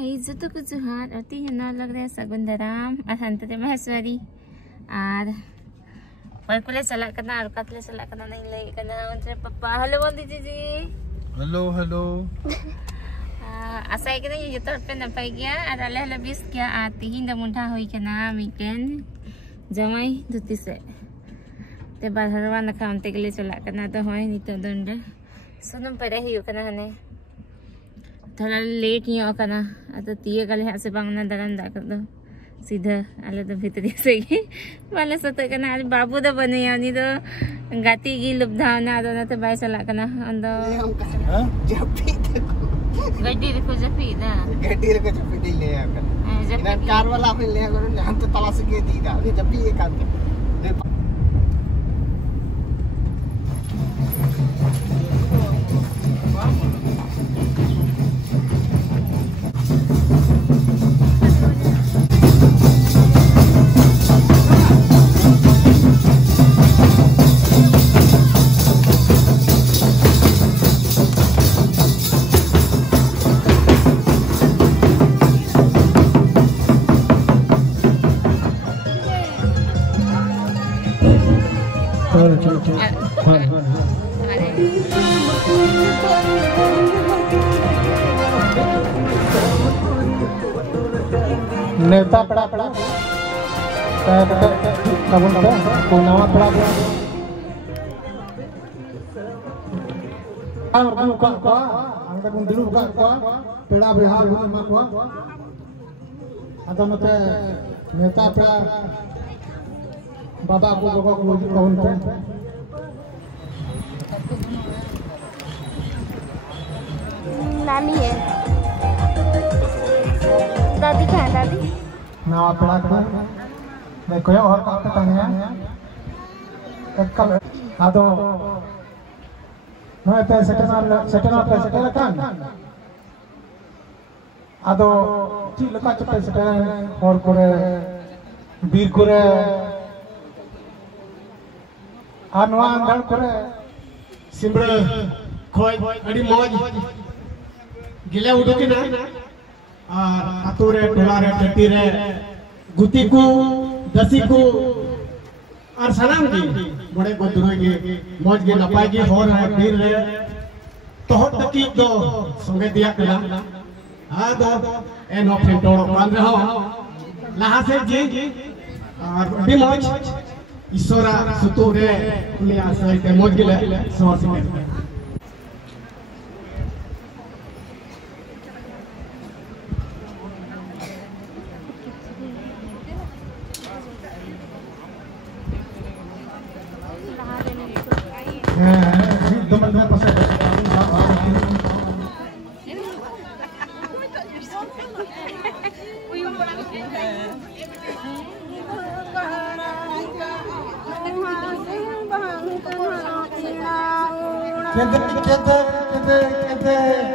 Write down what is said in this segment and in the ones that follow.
Hai जुतो को जुहार और तीन ना लग रहा है सगुंदराम और हंतरे महेश्वरी और परकुले चला करना और कतले चला करना नहीं लगे करना उनसे पापा हेलो बोल दीजिए जी हेलो हेलो आशा है कि नहीं ये तो पे न पाई गया और अल्लाह हला बीस क्या आती ही मुंडा हुई करना वीकेंड जमाई दुती से ते बार हरवा न खाते के लिए चला करना तो होए नहीं तो दंड सुनम पड़े ही करना हने थोड़ा लेट ही हो करना तो तीये कल यहाँ से बांगना दरन दा कर दो सीधा आले तो भीतरी से ही वाले सत करना आज बाबू तो बने यानी तो गाती की लुब्धावना तो ना तो बाय चला करना अंदर जपी गड्डी रखो जपी ना गड्डी रखो जपी दी ले आकर इना कार वाला पे ले आकर हम तो तलाश के दी दा ये जपी एक आते नेता पड़ा पड़ा कबूल पे कोनावा पड़ा और का अंदर कुंदिलु का पेड़ा बिहार हुन मा को अदमते नेता पड़ा बाबा को कबूल पे नानी है दादी कहाँ है दादी नवा पड़ा कर मैं कोई और काम करता नहीं एक कल आदो मैं पे सेटल kan आदो ची लका चपे सेटल और करे बीर करे आनवा अंगड़ करे सिमरे खोय अड़ी मौज गिले उडोकी ना और अतुरे टोलारे टटीरे गुती को दसी को और सलाम की बड़े बदरुई के मौज के नपाई की हो रहा है फिर रे तो हट तकी दो संगे दिया कला हां दो एन ऑफ टोड़ो मान रहो लहा से जी और भी मौज ईश्वरा सुतुरे उलिया से के मौज गिले सोर से teman-teman pasal kita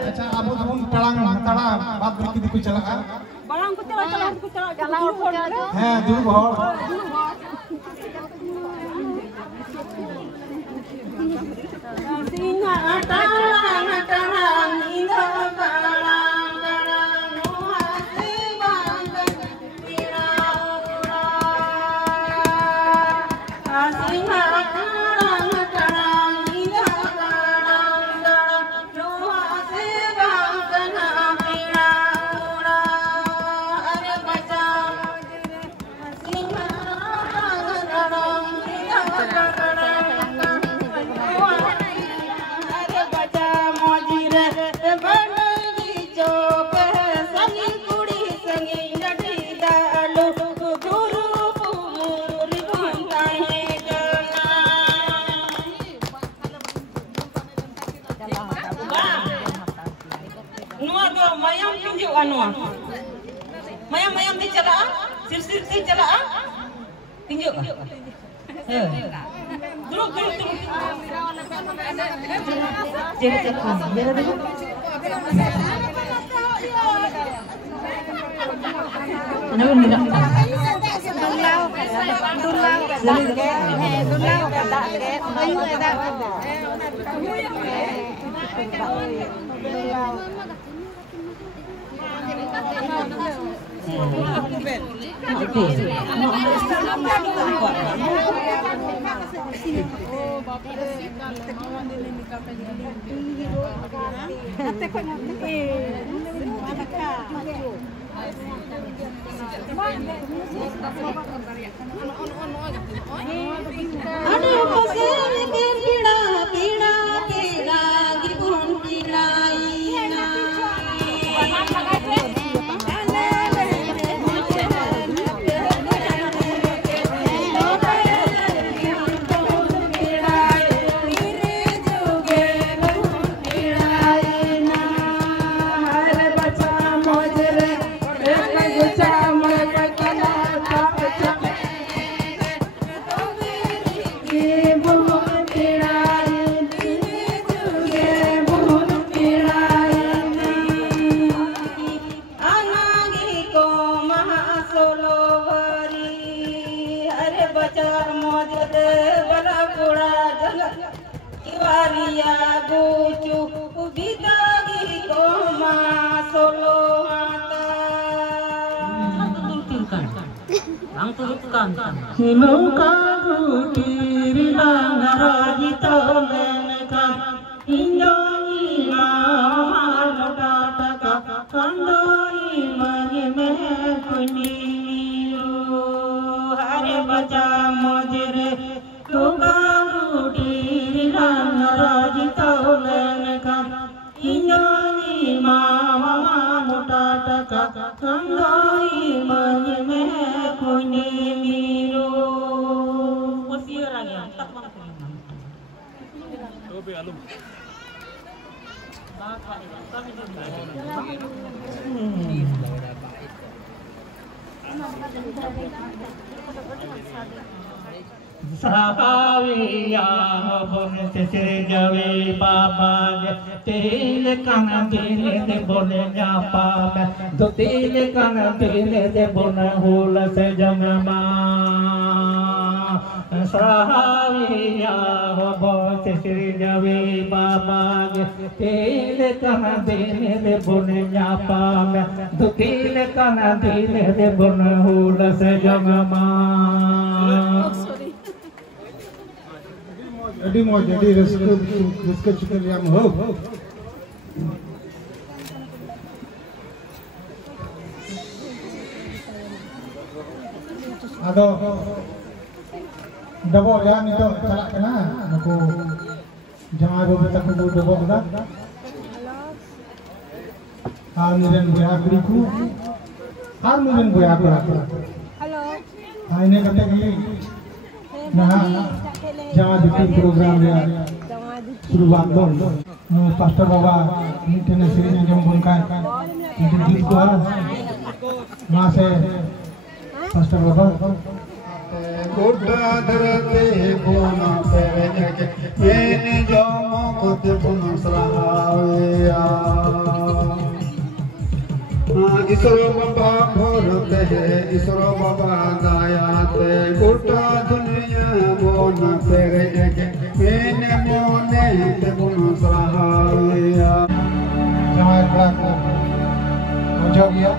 अच्छा अब पड़ांग तड़ा बात करके दिखो चला पड़ांग को चला है दूर बहुत Mayam di cala, sir di cala, tinju. Dulu. Jadi cekung, biar dulu. Kenapa tidak? Dulau, kata, ayu kata. Ada pasir pira pira pira gibun piraina. Hiluka gutiri langaraji tolenka Indoni mahalutaka Kandoi magime kuniru Hare baca mojere Luka gutiri langaraji tolenka Indoni mahalutaka Kandoi magime kuniru Usia lagi tak mampu. Oke alum. Sahawiya bon se jawe baba tel kan dile de bon nyapa do tel kan dile de bon hul se jangama sahawiya bon se jawe baba tel kan dile de bon nyapa do tel kan dile de bon hul se jangama Adi mau jadi rezeki kita yang ho. Ado dabo yang itu calak kena aku jangan lupa tak kudu dabo dah. Amiran buaya beriku, amiran buaya beraku. Halo. Ini kata gini. Nah, jangan bikin program ya. Suruh bangun. Pastor Baba mungkin serinya jambungkan. Mungkin gitu masih Pastor Baba. Kuda derate puna serenya ke ini jomo kote puna selahawiya. Isoro Baba bholate hai, Isoro Baba dayate, kuda dunia mona serenya ke ini mone te puna selahawiya. Jangan berlaku. Ujung ya.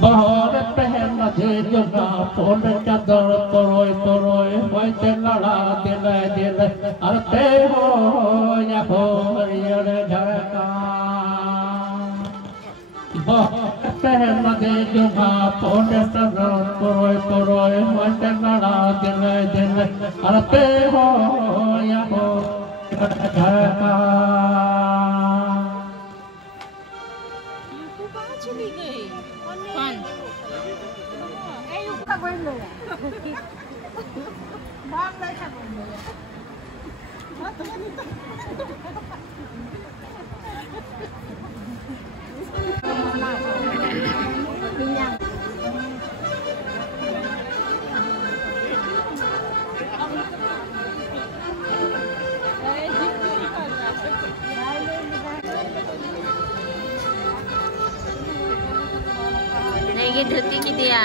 बहुत पहन मझे जुगा phone चादर तोरोय तोरोय होते लड़ा दिल दिल अरते हो या हो हरियर झरका बहुत पहन मझे जुगा फोन चादर तोरोय तोरोय होते लड़ा दिल दिल अरते हो या हो झरका Lagi धोती की दिया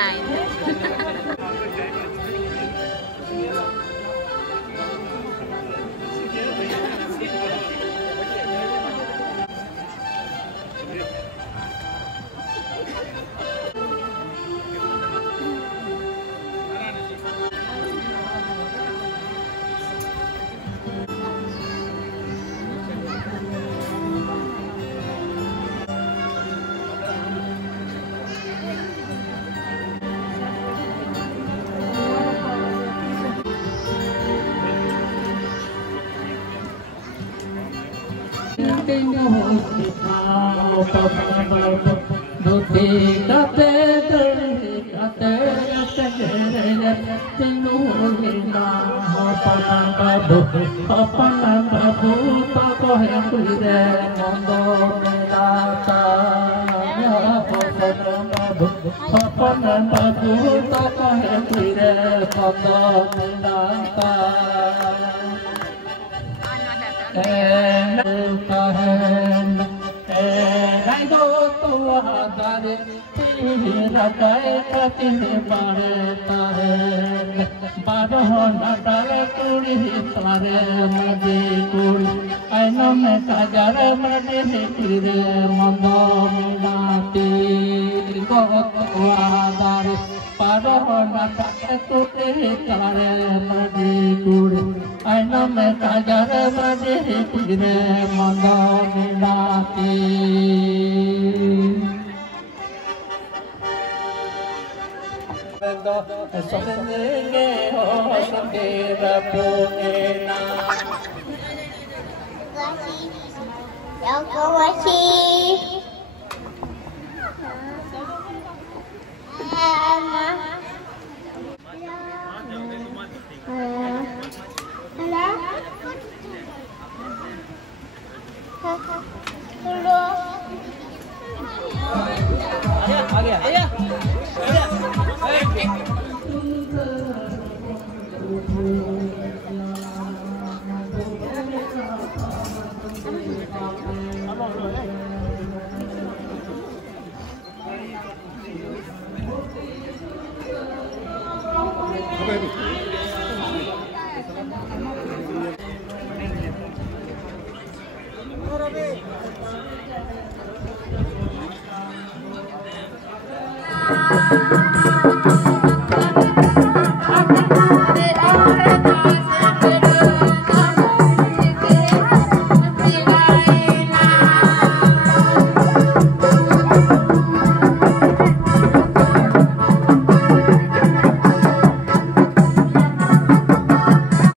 Hello. आ गया Thank you.